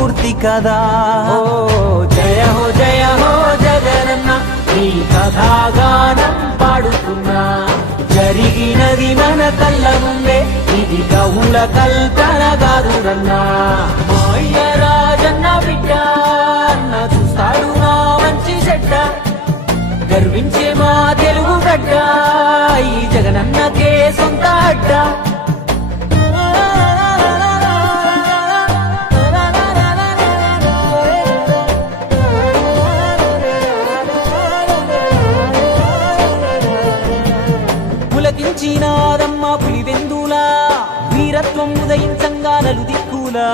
పూర్తి స్ఫూర్తి కదా. ఓ జయ హో జయ హో జగనన్న నీ కథాగానం పాడుతున్నా. జరిగినది మన కళ్ళ ముందే ఇది కవుల కల్పన కాదురన్నా. మాయ రాజన్న బిడ్డ అన్న చూస్తాడు నా మంచి చెడ్డ. గర్వించే మా తెలుగు గడ్డ ఈ జగనన్నకే సొంత అడ్డ. పులకించినాదమ్మ పులివెందులా? వీరత్వం ఉదయించంగా నలు దిక్కులా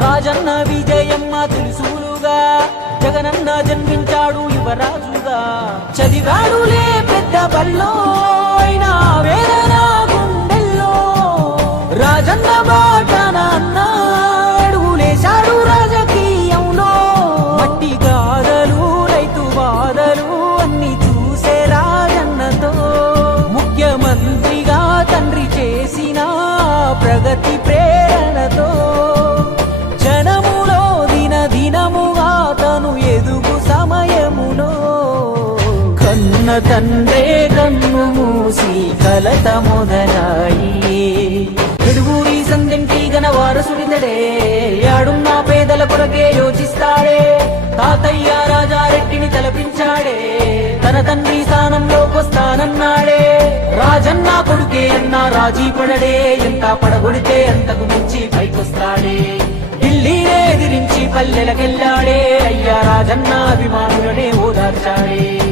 రాజన్న విజయమ్మ తెలుసులుగా జగనన్న జన్మించాడు యువరాజుగా? చదివాడులే పెద్ద బల్లో ప్రగతి ప్రేరణతో జనములో దిన దినముగా తను ఎదుగు సమయములో. కన్న తండ్రే కన్ను మూసి కలత మొదలాయి ఎడుగురి సందింటి గన వారసుడితడే యాడున్న పేదల కొరకే యోచిస్తాడే. తాతయ్య రాజారెడ్డిని తలపించాడే తన తండ్రి స్థానంలోకొస్తానన్నాడే రాజన్న కొడుకే అన్న రాజీ పడడే ఎంత పడగొడితే అంతకు మించి పైకొస్తాడే. ఢిల్లీనే ఎదిరించి పల్లెలకెళ్ళాడే అయ్యా రాజన్న అభిమానులనే ఓదార్చాడే.